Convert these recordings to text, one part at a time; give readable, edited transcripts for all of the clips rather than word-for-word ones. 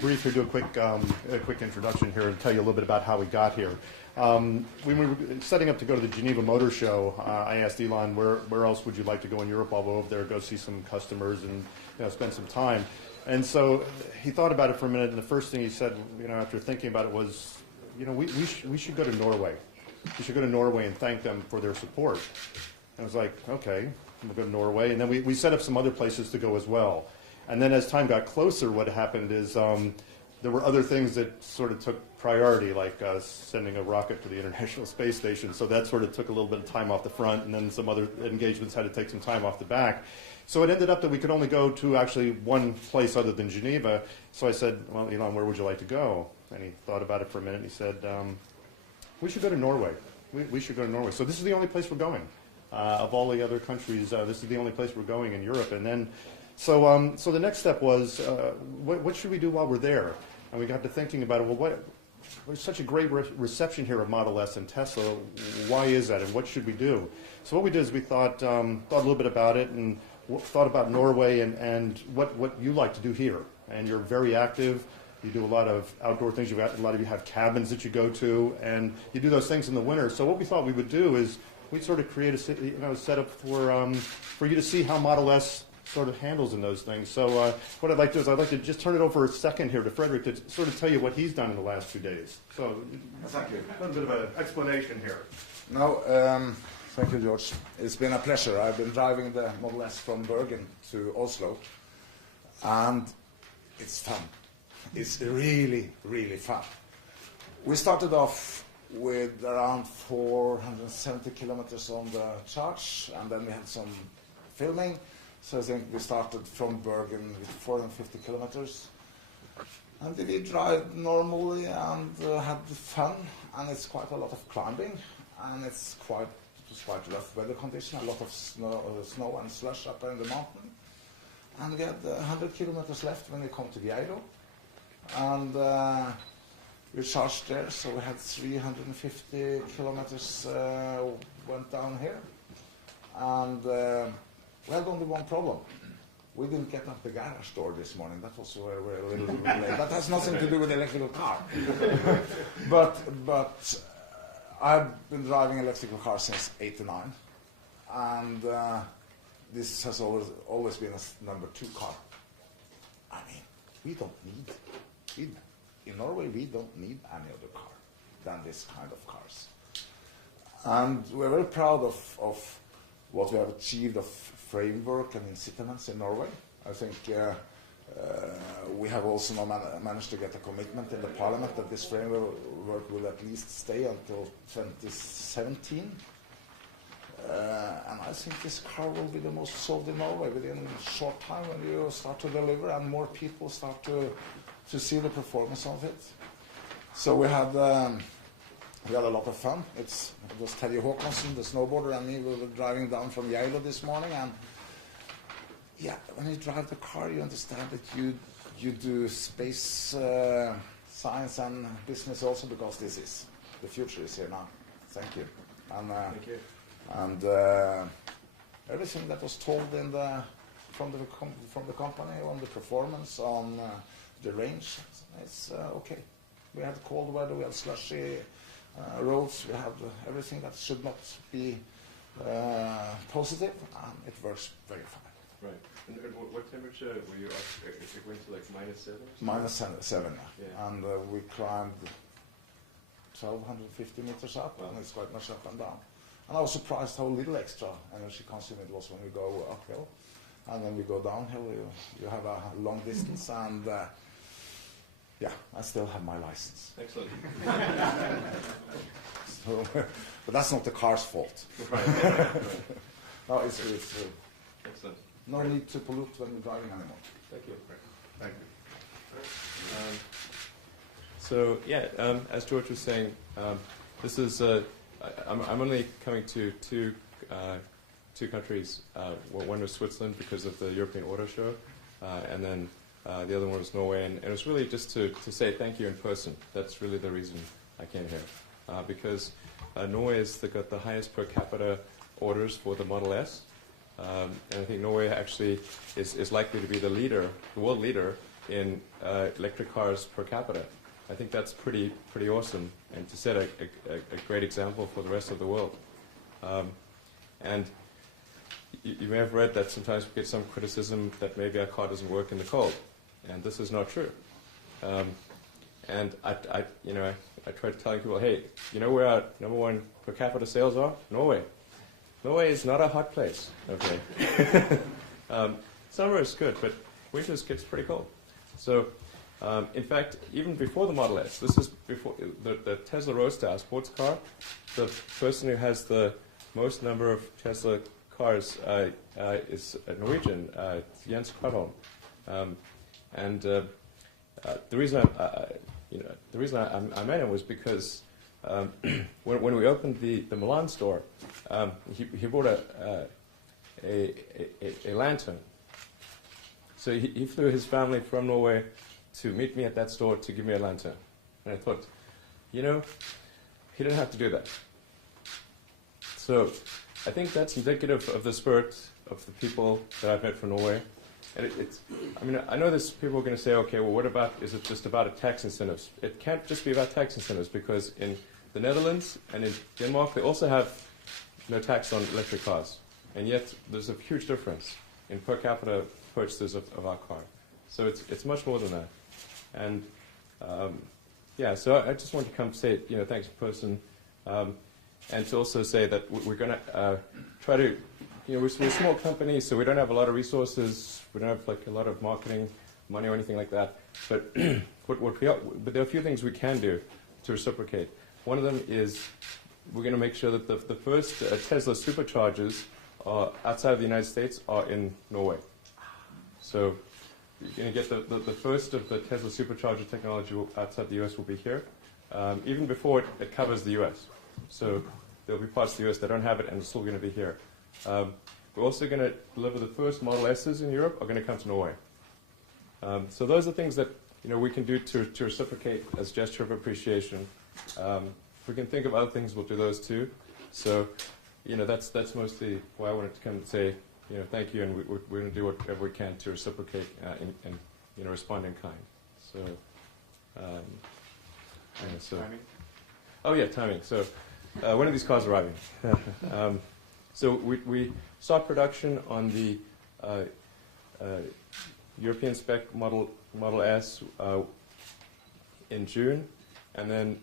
Briefly do a quick introduction here and tell you a little bit about how we got here. When we were setting up to go to the Geneva Motor Show, I asked Elon, where else would you like to go in Europe? I'll go over there, go see some customers, and spend some time. And so he thought about it for a minute, and the first thing he said, after thinking about it, was, we should go to Norway. We should go to Norway and thank them for their support. And I was like, okay, we'll go to Norway, and then we set up some other places to go as well. And then as time got closer, what happened is there were other things that sort of took priority, like sending a rocket to the International Space Station. So that sort of took a little bit of time off the front, and then some other engagements had to take some time off the back. So it ended up that we could only go to actually one place other than Geneva. So I said, well, Elon, where would you like to go? And he thought about it for a minute, and he said, we should go to Norway. We should go to Norway. So this is the only place we're going. Of all the other countries, this is the only place we're going in Europe. And then So the next step was, what should we do while we're there? And we got to thinking about it. Well, there's such a great reception here of Model S and Tesla. Why is that, and what should we do? So what we did is we thought a little bit about it, and thought about Norway and what you like to do here. And you're very active. You do a lot of outdoor things. A lot of you have cabins that you go to, and you do those things in the winter. So what we thought we would do is we'd sort of create a setup for you to see how Model S sort of handles in those things. So what I'd like to do is I'd like to just turn it over a second here to Frederick to sort of tell you what he's done in the last 2 days. So thank you. A little bit of an explanation here. No, thank you, George. It's been a pleasure. I've been driving the Model S from Bergen to Oslo, and it's fun. It's really, really fun. We started off with around 470 kilometers on the charge, and then we had some filming. So I think we started from Bergen with 450 kilometers. And we drive normally and had fun, and it's quite a lot of climbing, and it was quite rough weather condition, a lot of snow and slush up in the mountain. And we had 100 kilometers left when we come to Geilo. And we charged there, so we had 350 kilometers went down here. And we had only one problem. We didn't get up the garage door this morning. That was where we're a little late. That has nothing to do with the electrical car. but I've been driving electrical cars since '89, and this has always been a number 2 car. I mean, we don't need, in Norway, we don't need any other car than this kind of cars. And we're very proud of what we have achieved of framework and incentives in Norway. I think we have also now managed to get a commitment in the parliament that this framework will at least stay until 2017. And I think this car will be the most sold in Norway within a short time when you start to deliver and more people start to see the performance of it. So we had a lot of fun. It was Terje Håkonsen, the snowboarder, and me. We were driving down from Geilo this morning, and yeah, when you drive the car, you understand that you do space science and business also, because the future is here now. Thank you. And thank you. And everything that was told from the company on the performance, on the range, it's okay. We had cold weather, we had slushy roads, we have everything that should not be positive, and it works very fine. Right. And what temperature were you up? It went to like -7? -7, yeah. And we climbed 1,250 meters up, and it's quite much up and down. And I was surprised how little extra energy consuming it was when we go uphill. And when we go downhill, you have a long distance, and yeah, I still have my license. Excellent. So, but that's not the car's fault. Right. No, it's excellent. No need to pollute when you're driving anymore. Thank you. Thank you. So yeah, as George was saying, this is I'm only coming to two countries. One was Switzerland because of the European Auto Show, and then the other one was Norway. And it was really just to say thank you in person. That's really the reason I came here, because Norway has got the highest per capita orders for the Model S. And I think Norway actually is likely to be the world leader in electric cars per capita. I think that's pretty awesome, and to set a great example for the rest of the world. And you may have read that sometimes we get some criticism that maybe our car doesn't work in the cold, and this is not true. And I try telling people, hey, you know where our #1 per capita sales are? Norway. Norway is not a hot place. Okay. Summer is good, but winter gets pretty cold. So, in fact, even before the Model S, this is before the Tesla Roadster, our sports car. The person who has the most number of Tesla cars is a Norwegian, Jens Kvartholm. And the reason I met him was because when we opened the Milan store, he bought a lantern. So he flew his family from Norway to meet me at that store to give me a lantern. And I thought, he didn't have to do that. So I think that's indicative of the spirit of the people that I've met from Norway. And I know this people are going to say, okay, well, what about, is it just about tax incentives? It can't just be about tax incentives, because in the Netherlands and in Denmark, they also have no tax on electric cars. And yet there's a huge difference in per capita purchases of our car. So it's much more than that. And so I just want to come say, thanks in person, and to also say that we're going to try to, we're a small company, so we don't have a lot of resources, we don't have like a lot of marketing money or anything like that. But but there are a few things we can do to reciprocate. One of them is we're going to make sure that the first Tesla superchargers outside of the United States are in Norway. So you're going to get the first of the Tesla supercharger technology outside the US will be here, even before it covers the US. So there'll be parts of the US that don't have it, and it's still going to be here. We're also going to deliver the first Model S's in Europe are going to come to Norway. So those are things that we can do to reciprocate as gesture of appreciation. If we can think of other things, we'll do those too. So that's mostly why I wanted to come and say thank you, and we're going to do whatever we can to reciprocate and respond in kind. So Timing? Oh yeah, timing. So when are these cars arriving? So we start production on the European spec Model S in June, and then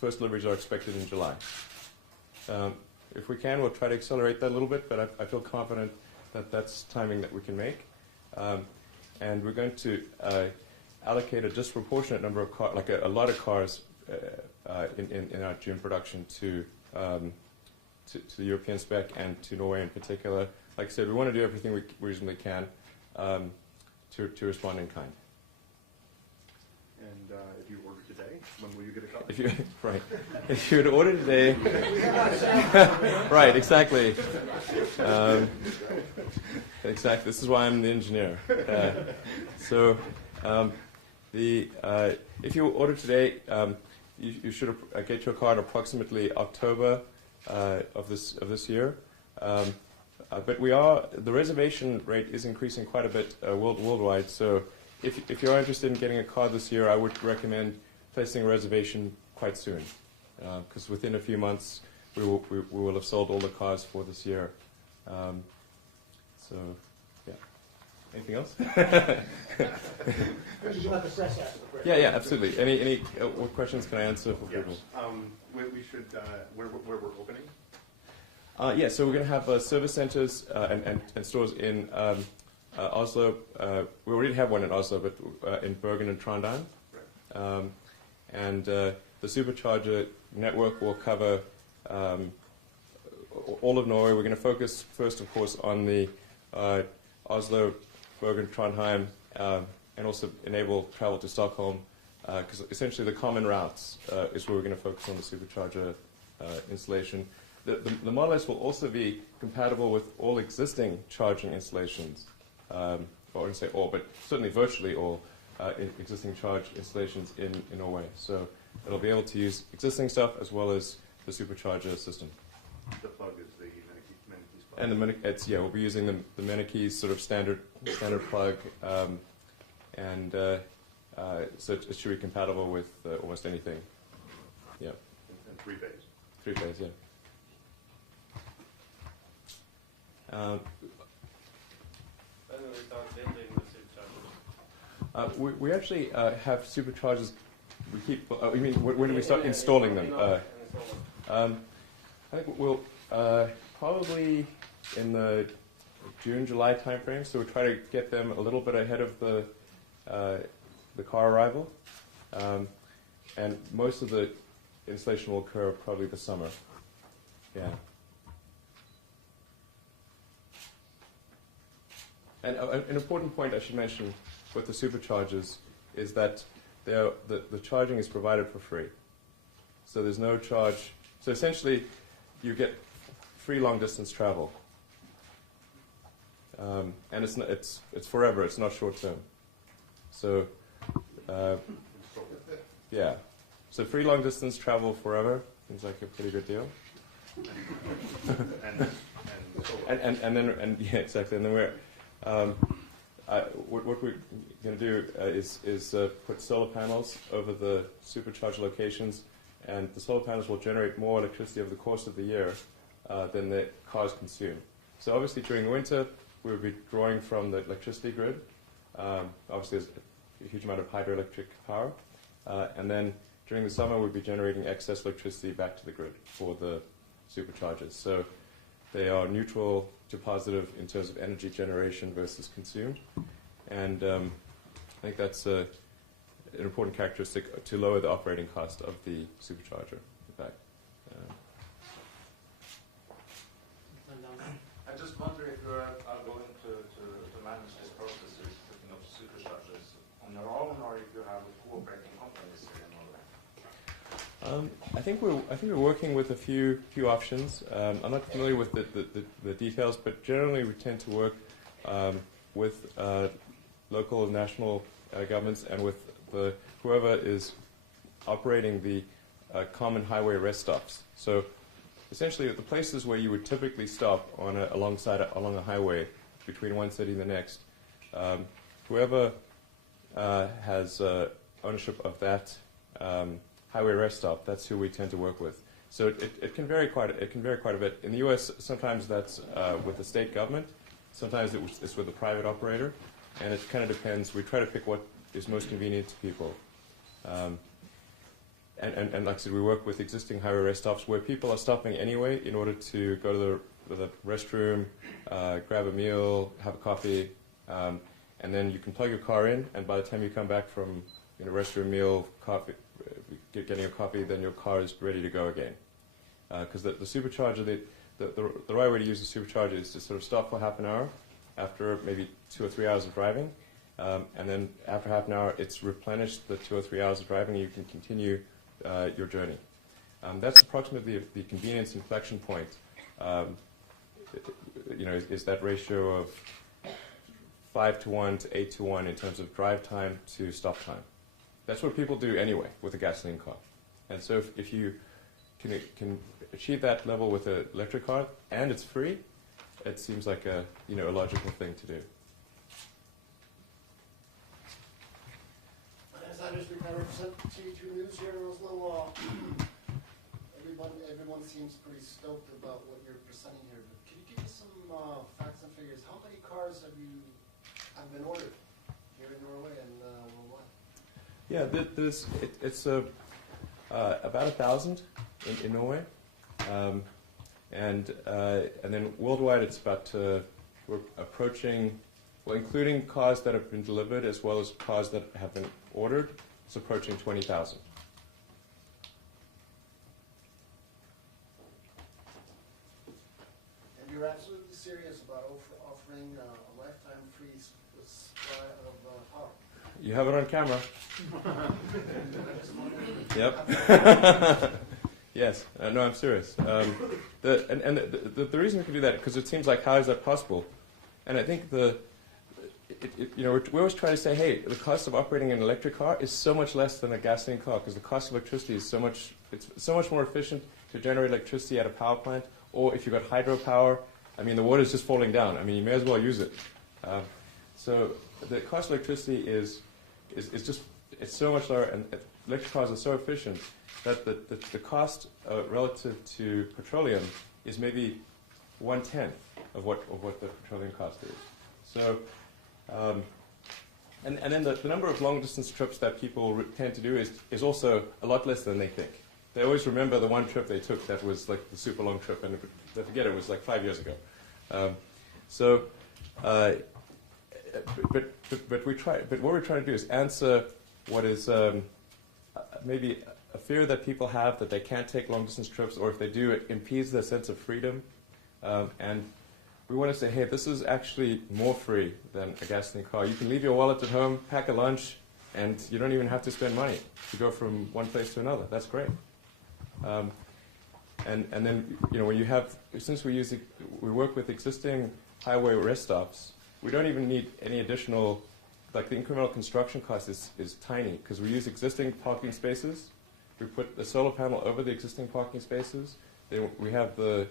first deliveries are expected in July. If we can, we'll try to accelerate that a little bit, but I feel confident that that's timing that we can make. And we're going to allocate a disproportionate number of cars, like a lot of cars in our June production to the European spec and to Norway in particular. Like I said, we want to do everything we reasonably can to respond in kind. And if you order today, when will you get a car? If you would order today, right, exactly. Exactly. This is why I'm the engineer. If you order today, you should get your car in approximately October of this year. But the reservation rate is increasing quite a bit worldwide. So if you are interested in getting a car this year, I would recommend placing a reservation quite soon, because within a few months we will have sold all the cars for this year. So, yeah. Anything else? Yeah, absolutely. Any what questions can I answer for people? We should where we're opening. So we're going to have service centers and stores in Oslo. We already have one in Oslo, but in Bergen and Trondheim. Right. And the supercharger network will cover all of Norway. We're going to focus first, of course, on the Oslo, Bergen, Trondheim, and also enable travel to Stockholm, because essentially the common routes is where we're going to focus on the supercharger installation. The Model S will also be compatible with all existing charging installations. I wouldn't say all, but certainly virtually all existing charge installations in Norway. So it'll be able to use existing stuff as well as the supercharger system. The plug is the Mennekes plug. And we'll be using the Mennekes sort of standard plug, and so it should be compatible with almost anything. Yeah. And 3-phase. 3-phase, yeah. When will we start building the superchargers? We actually have superchargers. We keep. You mean when do we start installing them? I think we'll probably in the June, July timeframe. So we'll try to get them a little bit ahead of the car arrival, and most of the installation will occur probably this summer. Yeah. And an important point I should mention with the superchargers is that the charging is provided for free. So there's no charge. So essentially, you get free long-distance travel. And it's forever. It's not short-term. So, yeah. So free long-distance travel forever seems like a pretty good deal. And yeah, exactly. And then we're what we're going to do is put solar panels over the supercharger locations, and the solar panels will generate more electricity over the course of the year than the cars consume. So obviously during the winter we will be drawing from the electricity grid. Obviously there's a huge amount of hydroelectric power, and then during the summer we'll be generating excess electricity back to the grid for the superchargers. So they are neutral to positive in terms of energy generation versus consumed. And I think that's an important characteristic to lower the operating cost of the supercharger, in fact. I just wonder if you are going to manage this process of putting up superchargers on your own, or if you have cooperating companies here in Norway. I think we're working with a few options. I'm not familiar with the details, but generally we tend to work with local and national governments and with whoever is operating the common highway rest stops. So essentially, the places where you would typically stop along a highway between one city and the next, whoever has ownership of that highway rest stop, that's who we tend to work with. So it can vary quite a bit. In the U.S., sometimes that's with the state government. Sometimes it's with a private operator, and it kind of depends. We try to pick what is most convenient to people. And like I said, we work with existing highway rest stops where people are stopping anyway in order to go to the restroom, grab a meal, have a coffee, and then you can plug your car in, and by the time you come back from restroom, meal, coffee, getting a coffee, then your car is ready to go again. Because the supercharger, the right way to use the supercharger is to sort of stop for half an hour after maybe 2 or 3 hours of driving, and then after half an hour it's replenished the 2 or 3 hours of driving, and you can continue your journey. That's approximately the convenience inflection point. Is that ratio of 5-to-1 to 8-to-1 in terms of drive time to stop time. That's what people do anyway with a gasoline car. And so if you can achieve that level with an electric car and it's free, it seems like a logical thing to do. As I represent T2 News here in Oslo, everyone seems pretty stoked about what you're presenting here. But can you give us some facts and figures? How many cars have been ordered here in Norway and worldwide? Yeah, it's about 1,000 in Norway, and then worldwide it's about we're approaching, well, including cars that have been delivered as well as cars that have been ordered, it's approaching 20,000. And you're absolutely serious about offering a lifetime free supply of power? You have it on camera. Yep. Yes. No, I'm serious. The reason we can do that, because it seems like, how is that possible? And I think we always try to say, hey, the cost of operating an electric car is so much less than a gasoline car, because the cost of electricity is it's so much more efficient to generate electricity at a power plant, or if you've got hydropower, I mean, the water's just falling down. I mean, you may as well use it. So the cost of electricity is is just, it's so much lower, and electric cars are so efficient that the cost relative to petroleum is maybe 1/10 of what the petroleum cost is. So, and then the number of long distance trips that people tend to do is also a lot less than they think. They always remember the one trip they took that was like the super long trip, and they forget it was like 5 years ago. But what we're trying to do is answer what is maybe a fear that people have that they can't take long distance trips, or if they do, it impedes their sense of freedom. And we want to say, hey, this is actually more free than a gasoline car. You can leave your wallet at home, pack a lunch, and you don't even have to spend money to go from one place to another. That's great. And then, when you have, since we work with existing highway rest stops, we don't even need any additional, like the incremental construction cost is tiny, because we use existing parking spaces. We put the solar panel over the existing parking spaces. Then we have the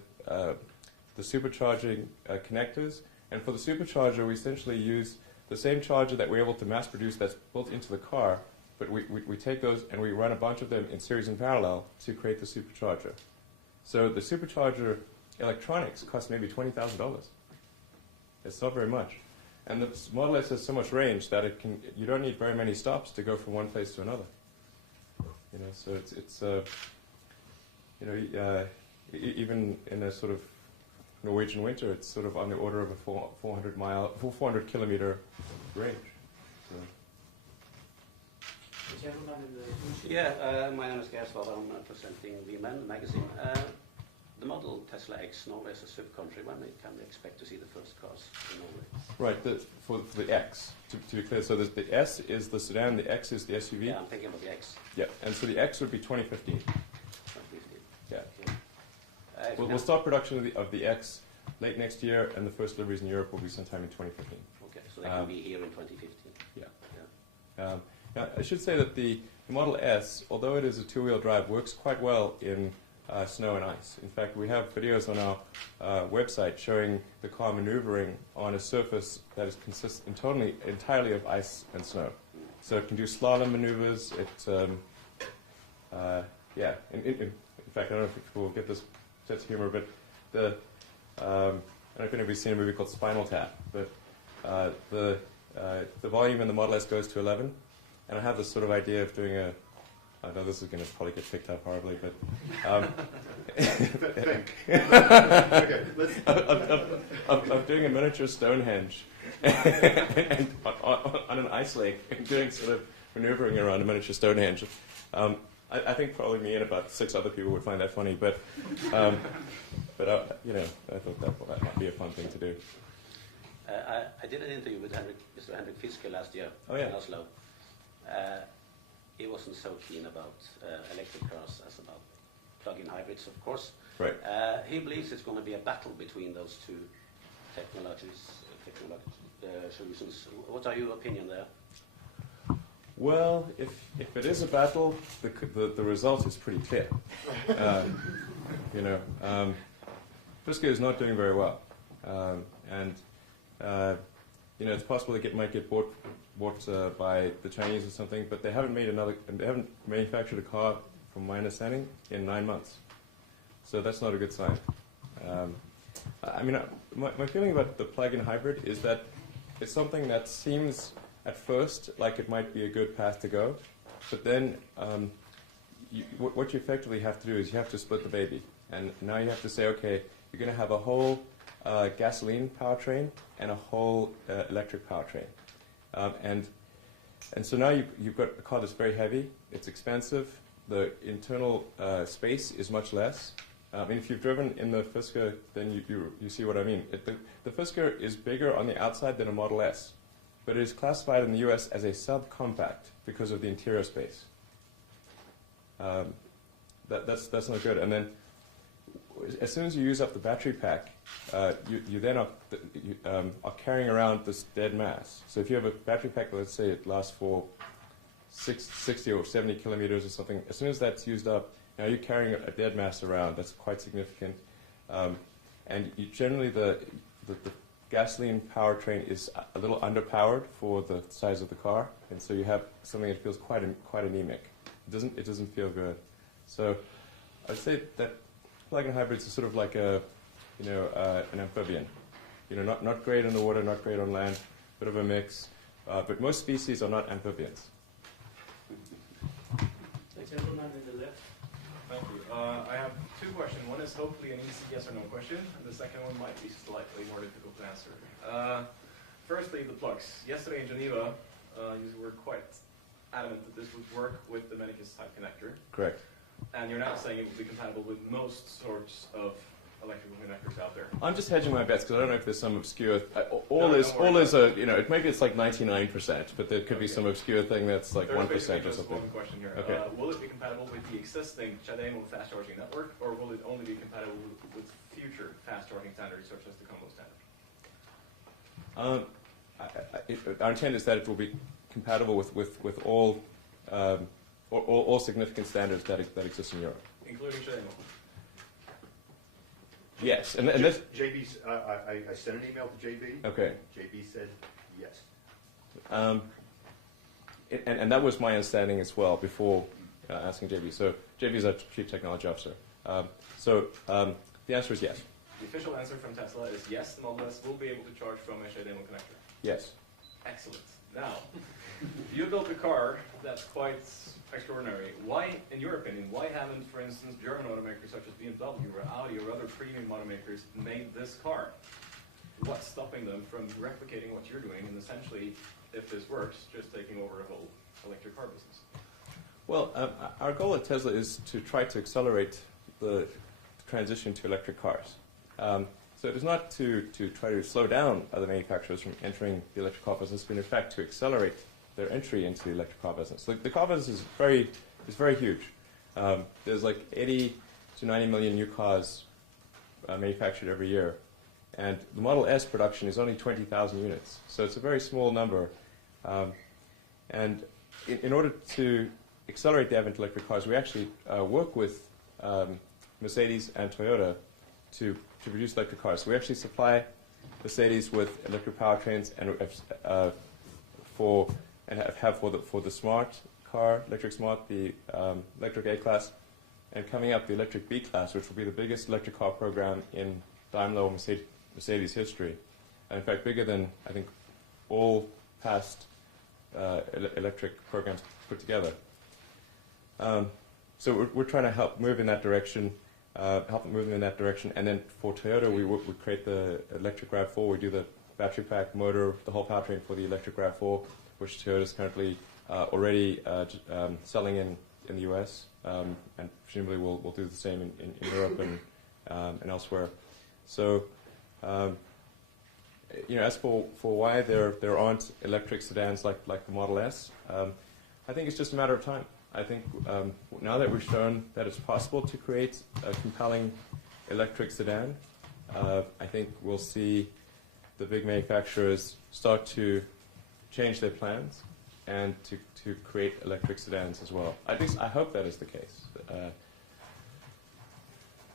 supercharging connectors, and for the supercharger, we essentially use the same charger that we're able to mass produce that's built into the car, but we take those and we run a bunch of them in series and parallel to create the supercharger. So the supercharger electronics cost maybe $20,000. It's not very much. And the Model S has so much range that you don't need very many stops to go from one place to another. So it's even in a sort of Norwegian winter, it's sort of on the order of a 400 kilometer range. So. The gentleman in the Yeah, my name is Gersvald. I'm presenting the Men magazine. The model Tesla X, Norway is a sub-country. When can we expect to see the first cars in Norway? Right, for the X, to be clear. So the S is the sedan, the X is the SUV. Yeah, I'm thinking about the X. Yeah, and so the X would be 2015. 2015. Yeah. Okay. We'll start production of the X late next year, and the first deliveries in Europe will be sometime in 2015. Okay, so they can be here in 2015. Yeah. Now, I should say that the Model S, although it is a two-wheel drive, works quite well in snow and ice. In fact, we have videos on our website showing the car maneuvering on a surface that is entirely of ice and snow. So it can do slalom maneuvers. In fact, I don't know if we'll get this sense of humor, but I don't know if anybody's seen a movie called Spinal Tap, but the volume in the Model S goes to 11, and I have this sort of idea of doing I know this is going to probably get picked up horribly, but of doing a miniature Stonehenge and on an ice lake and doing sort of maneuvering around a miniature Stonehenge. I think probably me and about 6 other people would find that funny, but I thought that might be a fun thing to do. I did an interview with Mr. Henrik Fiske last year in Oslo. He wasn't so keen about electric cars as about plug-in hybrids, of course. Right. He believes it's going to be a battle between those two solutions. What are your opinion there? Well, if it is a battle, the result is pretty clear. Fiske is not doing very well, it's possible it might get bought by the Chinese or something, but they haven't manufactured a car, from my understanding, in 9 months. So that's not a good sign. My feeling about the plug-in hybrid is that it's something that seems at first like it might be a good path to go, but then what you effectively have to do is you have to split the baby, and now you have to say, okay, you're going to have a whole gasoline powertrain and a whole electric powertrain. And so now you've got a car that's very heavy, it's expensive, the internal space is much less. If you've driven in the Fisker, then you see what I mean. The Fisker is bigger on the outside than a Model S, but it is classified in the US as a subcompact because of the interior space. That's not good. And then as soon as you use up the battery pack, you then are carrying around this dead mass. So if you have a battery pack, let's say it lasts for 60 or 70 kilometers or something, as soon as that's used up, now you're carrying a dead mass around. That's quite significant. And generally the gasoline powertrain is a little underpowered for the size of the car, and so you have something that feels quite anemic. It doesn't feel good. So I'd say that plug-in hybrids are sort of like an amphibian. Not great on the water, not great on land, bit of a mix. But most species are not amphibians. The gentleman in the left. Thank you. I have two questions. One is hopefully an easy yes or no question, and the second one might be slightly more difficult to answer. Firstly, the plugs. Yesterday in Geneva, you were quite adamant that this would work with the Mennekes type connector. Correct. And you're now saying it will be compatible with most sorts of electrical connectors out there. I'm just hedging my bets because I don't know if there's some obscure. Maybe it's like 99%, but there could be some obscure thing that's like 1% or just something. one question here. Okay. Will it be compatible with the existing CHAdeMO fast charging network, or will it only be compatible with future fast charging standards such as the Combo standard? Our intent is that it will be compatible with all significant standards that exist in Europe, Including CHAdeMO? Yes, and this. JB's, I sent an email to JB. Okay. JB said yes. And that was my understanding as well before asking JB. So JB is our Chief Technology Officer. The answer is yes. The official answer from Tesla is yes, the Model S will be able to charge from a CHAdeMO connector. Yes. Excellent. Now, you built a car that's quite extraordinary. Why, in your opinion, why haven't, for instance, German automakers such as BMW or Audi or other premium automakers made this car? What's stopping them from replicating what you're doing and essentially, if this works, just taking over a whole electric car business? Well, our goal at Tesla is to try to accelerate the transition to electric cars. So it is not to try to slow down other manufacturers from entering the electric car business, but in fact to accelerate their entry into the electric car business. The car business is very huge. There's like 80 to 90 million new cars manufactured every year, and the Model S production is only 20,000 units. So it's a very small number. And in order to accelerate the advent of electric cars, we actually work with Mercedes and Toyota to produce electric cars. So we actually supply Mercedes with electric powertrains and have for the smart car, electric smart, the electric A-Class, and coming up the electric B-Class, which will be the biggest electric car program in Daimler or Mercedes history. And in fact, bigger than, I think, all past electric programs put together. So we're trying to help move in that direction. And then for Toyota, we create the electric RAV4. We do the battery pack, motor, the whole powertrain for the electric RAV4, which Toyota is currently already selling in the US, and presumably we'll do the same in Europe and elsewhere. So, as for why there aren't electric sedans like the Model S, I think it's just a matter of time. I think now that we've shown that it's possible to create a compelling electric sedan, I think we'll see the big manufacturers start to change their plans and to create electric sedans as well. I hope that is the case.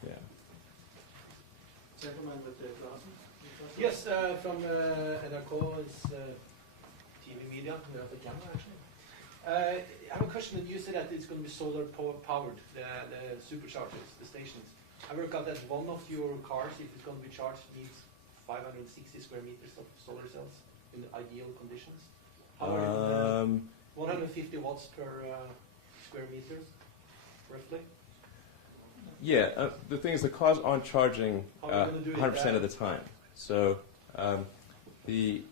Yeah. Gentleman with the glasses. Yes, from NRK, it's TV media, we have the camera actually. I have a question that you said that it's going to be solar powered, the superchargers, the stations. I work out that one of your cars, if it's going to be charged, needs 560 square meters of solar cells in ideal conditions. How are 150 watts per square meters, roughly? Yeah, the thing is the cars aren't charging 100% of the time. So the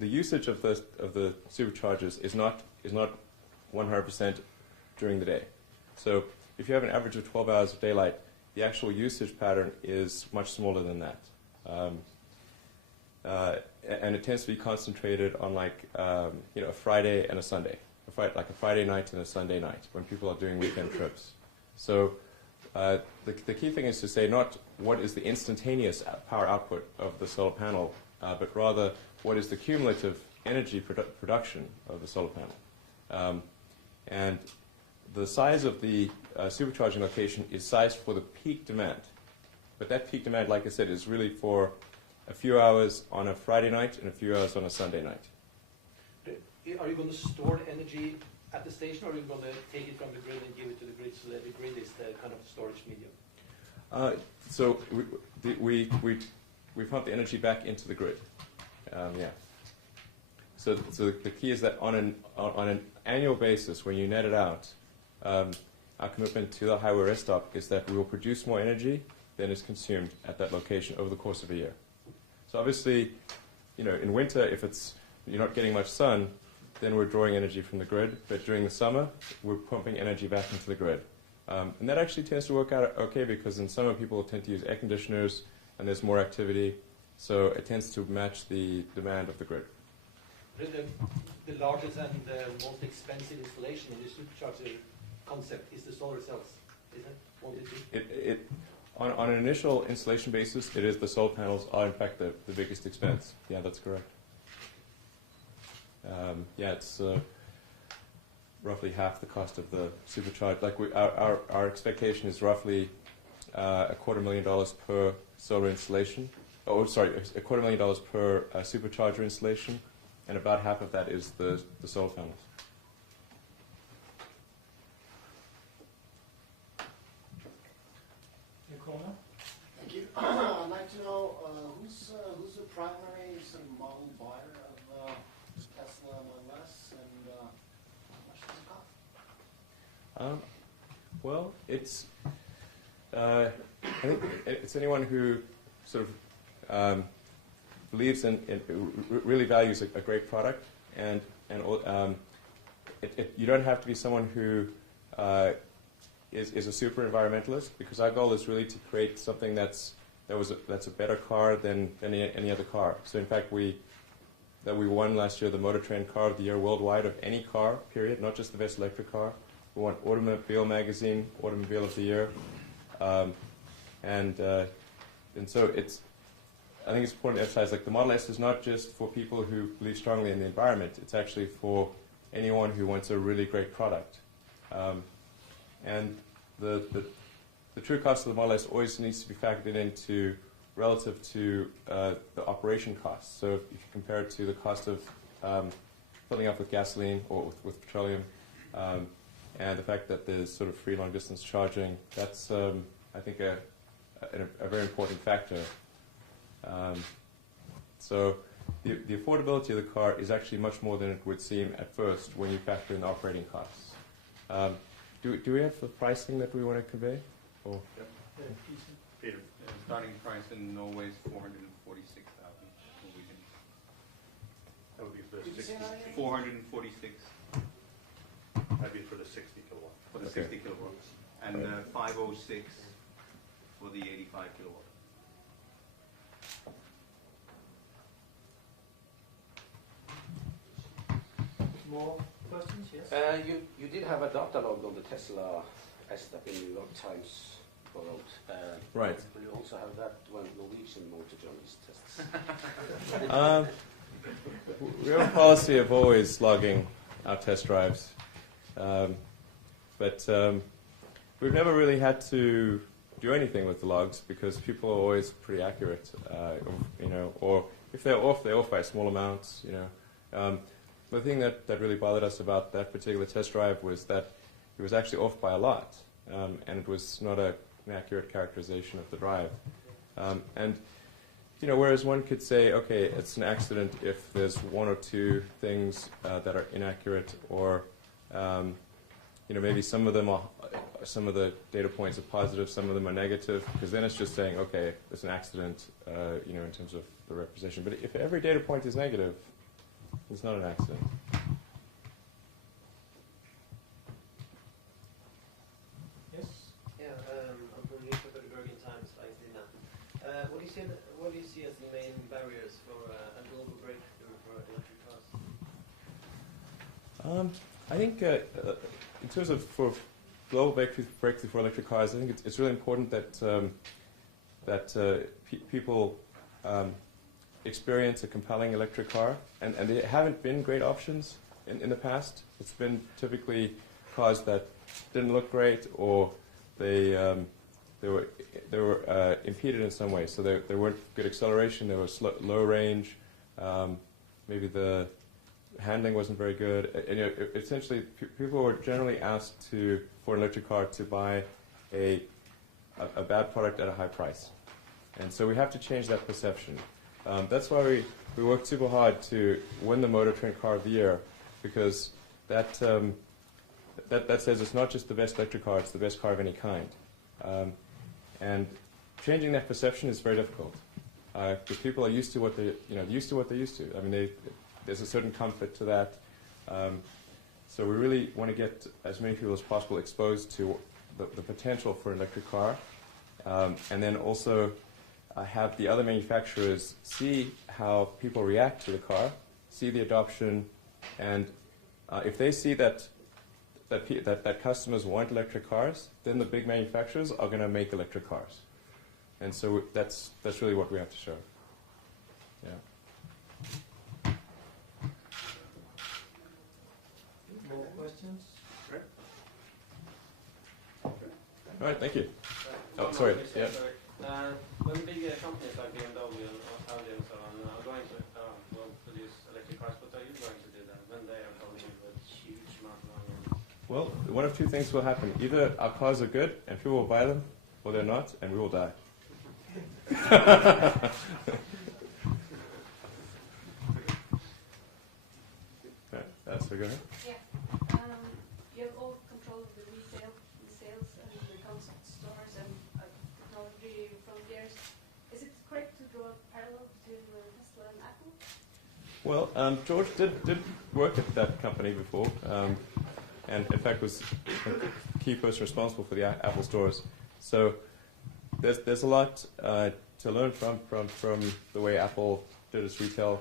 usage of the superchargers is not 100% during the day. So if you have an average of 12 hours of daylight, the actual usage pattern is much smaller than that. And it tends to be concentrated on a Friday and a Sunday, like a Friday night and a Sunday night when people are doing weekend trips. So the key thing is to say not what is the instantaneous power output of the solar panel, but rather what is the cumulative energy production of the solar panel. And the size of the supercharging location is sized for the peak demand. But that peak demand, like I said, is really for a few hours on a Friday night and a few hours on a Sunday night. Are you going to store the energy at the station, or are you going to take it from the grid and give it to the grid so that the grid is the kind of storage medium? So we pump the energy back into the grid. Yeah. So the key is that on an annual basis, when you net it out, our commitment to the highway rest stop is that we will produce more energy than is consumed at that location over the course of a year. So obviously, in winter, if you're not getting much sun, then we're drawing energy from the grid. But during the summer, we're pumping energy back into the grid. And that actually tends to work out okay because in summer people tend to use air conditioners and there's more activity. So it tends to match the demand of the grid. The largest and the most expensive installation in the supercharger concept is the solar cells, isn't it? On an initial installation basis, it is the solar panels are in fact the biggest expense. Yeah, that's correct. It's roughly half the cost of the supercharger. Like our expectation is roughly $250,000 per solar installation. Oh, sorry, $250,000 per supercharger installation, and about half of that is the solar panels. Thank you. I'd like to know who's the primary sort of model buyer of Tesla Model S, and how much does it cost? Well, I think it's anyone who sort of believes really values a great product, and you don't have to be someone who is a super environmentalist, because our goal is really to create something that's a better car than any other car. So in fact, we won last year the Motor Trend Car of the Year worldwide of any car, period, not just the best electric car. We won Automobile Magazine Automobile of the Year, and so I think it's important to emphasize, like, the Model S is not just for people who believe strongly in the environment. It's actually for anyone who wants a really great product. And the true cost of the Model S always needs to be factored into relative to the operation costs. So if you compare it to the cost of filling up with gasoline or with petroleum, and the fact that there's sort of free long-distance charging, that's, I think, a very important factor. So the affordability of the car is actually much more than it would seem at first when you factor in the operating costs. Do we have the pricing that we want to convey? Or? Peter. Starting price in Norway is 446,000 Norwegian. That would be for the 60. 446 That'd be for the 60 kilowatt. for the 60 kilowatts, and 506 for the 85 kilowatt. More questions? Yes. You did have a data log on the Tesla S that the New York Times borrowed. Right. Will you also have that when Norwegian motor journalists tests? We have a policy of always logging our test drives, but we've never really had to do anything with the logs because people are always pretty accurate, or if they're off by small amounts, The thing that really bothered us about that particular test drive was that it was actually off by a lot, and it was not an accurate characterization of the drive. Whereas one could say, okay, it's an accident if there's one or two things that are inaccurate, or maybe some of the data points are positive, some of them are negative, because then it's just saying, okay, it's an accident, in terms of the representation. But if every data point is negative, it's not an accident. Yes. Yeah, I'm from the Bergen Times, What do you see as the main barriers for a global breakthrough for electric cars? I think in terms of for global breakthrough for electric cars, I think it's really important that people experience a compelling electric car, and there haven't been great options in the past. It's been typically cars that didn't look great, or they they were impeded in some way. So they weren't good acceleration. They were low range. Maybe the handling wasn't very good. And, essentially, people were generally asked for an electric car to buy a bad product at a high price. And so we have to change that perception. That's why we worked super hard to win the Motor Trend Car of the Year, because that says it's not just the best electric car, it's the best car of any kind. And changing that perception is very difficult. Because people are used to what they're used to. I mean, there's a certain comfort to that. So we really want to get as many people as possible exposed to the potential for an electric car, and then also have the other manufacturers see how people react to the car, see the adoption, and if they see that customers want electric cars, then the big manufacturers are going to make electric cars. And so that's really what we have to show. Yeah. More questions? Right. All right, thank you. Oh, sorry. Yeah. When big companies like BMW and Audi and so on are going to produce electric cars, what are you going to do then when they are coming in with huge amount of money? Well, one of two things will happen. Either our cars are good and people will buy them, or they're not, and we will die. So go ahead. Yeah. You have all control of the retail, the sales, and the concept stores and technology frontiers. Is it correct to draw a parallel between Tesla and Apple? Well, George did work at that company before, and in fact was a key person responsible for the Apple stores. So there's a lot to learn from the way Apple did its retail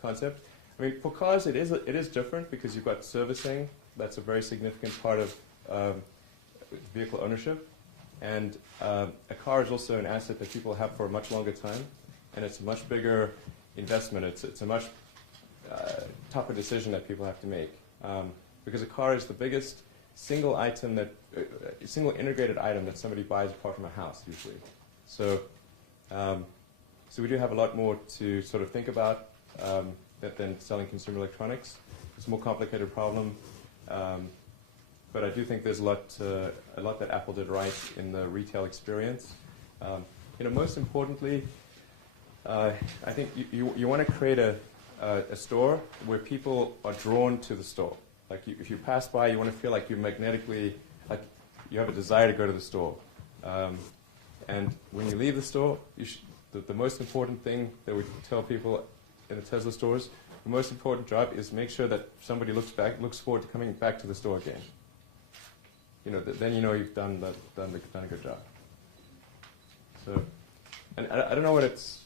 concept. I mean, for cars, it is different because you've got servicing. That's a very significant part of vehicle ownership. And a car is also an asset that people have for a much longer time, and it's a much bigger investment. It's a much tougher decision that people have to make, because a car is the biggest single integrated item that somebody buys apart from a house usually. So we do have a lot more to sort of think about than selling consumer electronics. It's a more complicated problem, but I do think there's a lot that Apple did right in the retail experience. Most importantly, I think you want to create a store where people are drawn to the store. Like if you pass by, you want to feel like you're magnetically, like you have a desire to go to the store. And when you leave the store, the most important thing that we tell people in the Tesla stores, the most important job is make sure that somebody looks forward to coming back to the store again. Then you've done a good job. So, and I don't know what it's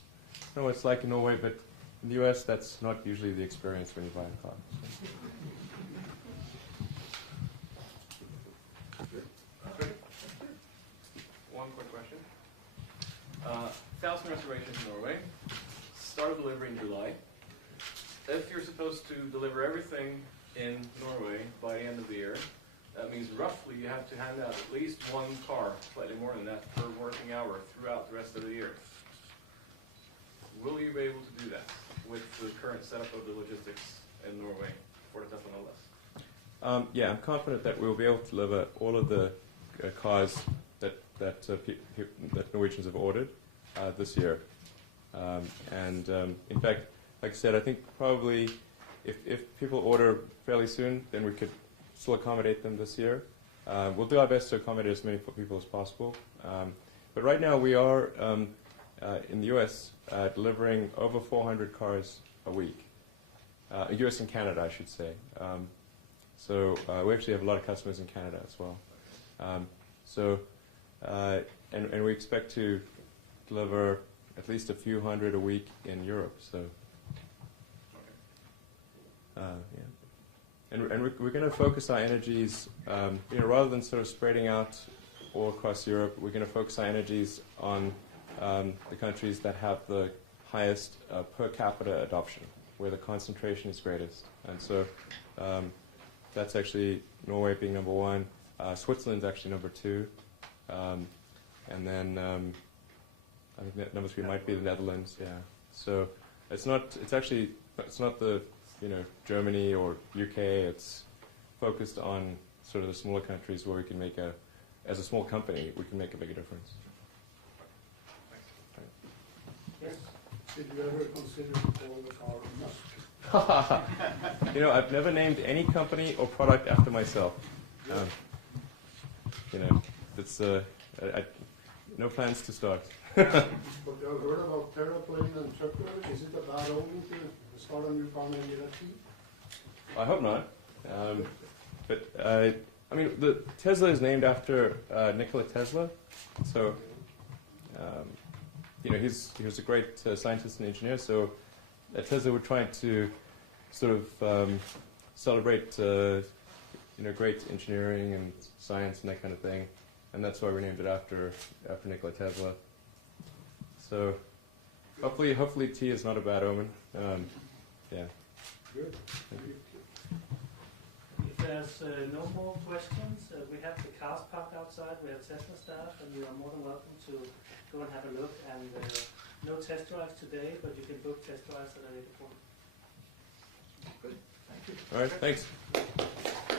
like in Norway, but in the U.S. that's not usually the experience when you buy a car. One quick question. 1,000 reservations in Norway. Start of delivery in July. If you're supposed to deliver everything in Norway by the end of the year, that means roughly you have to hand out at least one car, slightly more than that, per working hour throughout the rest of the year. Will you be able to do that with the current setup of the logistics in Norway for the Tesla Model S? Yeah, I'm confident that we'll be able to deliver all of the cars that Norwegians have ordered this year. In fact, like I said, I think probably if people order fairly soon, then we could still accommodate them this year. We'll do our best to accommodate as many people as possible. But right now we are, in the U.S., delivering over 400 cars a week. U.S. and Canada, I should say. So we actually have a lot of customers in Canada as well. And we expect to deliver at least a few hundred a week in Europe. So, yeah. And we're going to focus our energies, rather than sort of spreading out all across Europe, we're going to focus our energies on the countries that have the highest per capita adoption, where the concentration is greatest. And so that's actually Norway being number one. Switzerland's actually number two. and then I think number 3 might be the Netherlands. Yeah. So it's not the Germany or UK. It's focused on sort of the smaller countries where we can make as a small company, we can make a bigger difference. Yes. Did you ever consider to call the car Musk? I've never named any company or product after myself. It's no plans to start. But I've heard about Terraplane and Trucker. Is it a bad omen to start a new company with a T? I hope not. But the Tesla is named after Nikola Tesla. So, he was a great scientist and engineer. So, at Tesla, we're trying to sort of celebrate, great engineering and science and that kind of thing. And that's why we named it after Nikola Tesla. So, hopefully T is not a bad omen. Yeah. Good. If there's no more questions, we have the cars parked outside. We have Tesla staff, and you are more than welcome to go and have a look. And no test drives today, but you can book test drives at a later point. Good. Thank you. All right. Thanks.